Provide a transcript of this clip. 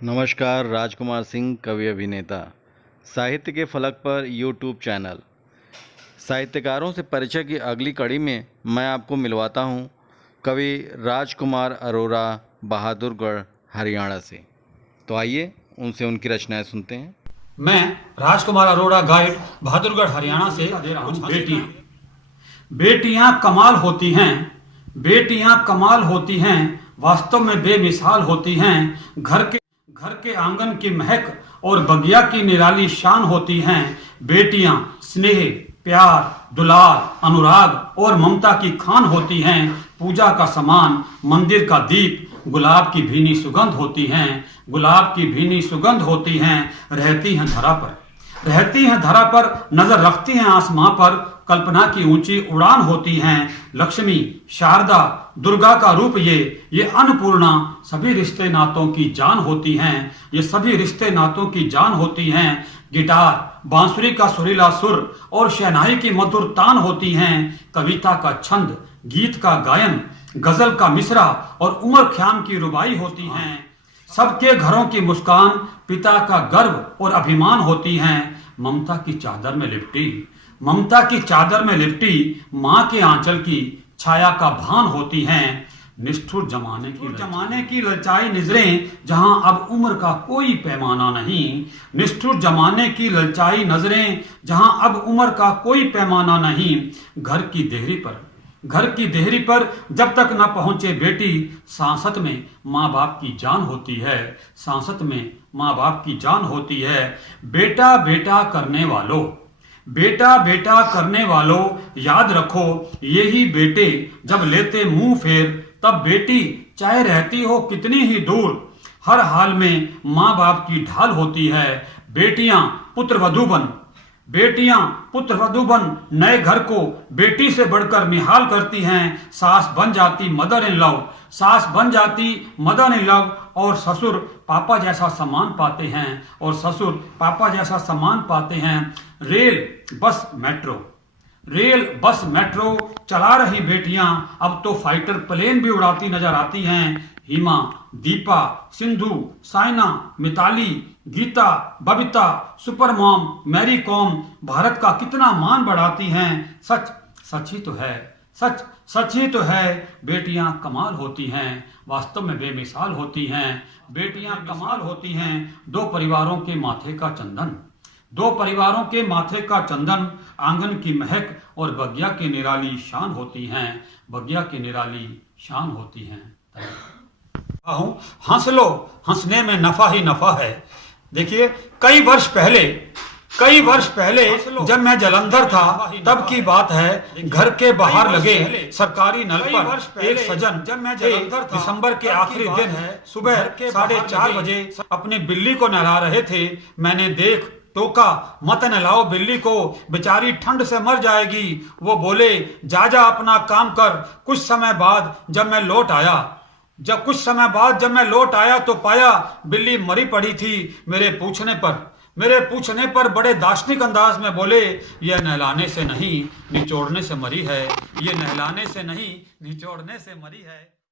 नमस्कार। राजकुमार सिंह, कवि अभिनेता। साहित्य के फलक पर यूट्यूब चैनल। साहित्यकारों से परिचय की अगली कड़ी में मैं आपको मिलवाता हूं कवि राजकुमार अरोरा, बहादुरगढ़, हरियाणा से। तो आइए उनसे उनकी रचनाएं सुनते हैं। मैं राजकुमार अरोड़ा, गाइड, बहादुरगढ़, हरियाणा से दे रहा हूँ। बेटियां बेटियां कमाल होती हैं, बेटियां कमाल होती हैं, वास्तव में बेमिसाल होती हैं। घर के आंगन की महक और बगिया की निराली शान होती हैं। बेटियां स्नेह, प्यार, दुलार, अनुराग और ममता की खान होती हैं। पूजा का समान, मंदिर का दीप, गुलाब की भीनी सुगंध होती हैं। गुलाब की भीनी सुगंध होती हैं। रहती हैं धरा पर, नजर रखती हैं आसमां पर। कल्पना की ऊंची उड़ान होती हैं। लक्ष्मी, शारदा, दुर्गा का रूप ये अन्नपूर्णा सभी रिश्ते नातों की जान होती हैं। ये सभी रिश्ते नातों की जान होती हैं। गिटार, बांसुरी का सुरीला सुर और शहनाई की मधुर तान होती हैं। कविता का छंद, गीत का गायन, गजल का मिसरा और उमर ख्याम की रुबाई होती हैं। सबके घरों की मुस्कान पिता का गर्व और अभिमान होती हैं। ममता की चादर में लिपटी माँ के आंचल की छाया का भान होती हैं। निष्ठुर जमाने की ललचाई नजरें, जहां अब उम्र का कोई पैमाना नहीं। निष्ठुर जमाने की ललचाई नजरें, जहां अब उम्र का कोई पैमाना नहीं। घर की देहरी पर जब तक न पहुंचे बेटी, सांसत में माँ बाप की जान होती है। सांसत में माँ बाप की जान होती है। बेटा बेटा करने वालों याद रखो, यही बेटे जब लेते मुंह फेर, तब बेटी चाहे रहती हो कितनी ही दूर, हर हाल में माँ बाप की ढाल होती है। बेटियां पुत्र वधू बन नए घर को बेटी से बढ़कर निहाल करती हैं। सास बन जाती मदर इन लव, और ससुर पापा जैसा सम्मान पाते हैं। रेल बस मेट्रो चला रही बेटियां अब तो फाइटर प्लेन भी उड़ाती नजर आती हैं। हिमा, दीपा, सिंधु, साइना, मिताली, गीता, बबीता, सुपर मॉम, मैरी कॉम भारत का कितना मान बढ़ाती हैं। सच ही तो है, बेटियां कमाल होती हैं, वास्तव में बेमिसाल होती हैं। बेटियां कमाल होती हैं। दो परिवारों के माथे का चंदन, आंगन की महक और बगिया की निराली शान होती हैं। हंस लो, हंसने में नफा ही नफा है। देखिए, कई वर्ष पहले जब मैं जालंधर था, तब की बात है। घर के बाहर लगे सरकारी नल पर एक सजन दिसंबर के आखिरी दिन सुबह 4:30 बजे अपनी बिल्ली को नहला रहे थे। मैंने देख टोका, मत नहलाओ बिल्ली को, बेचारी ठंड से मर जाएगी। वो बोले, जा अपना काम कर। कुछ समय बाद जब मैं लौट आया तो पाया बिल्ली मरी पड़ी थी। मेरे पूछने पर बड़े दार्शनिक अंदाज में बोले, यह नहलाने से नहीं निचोड़ने से मरी है।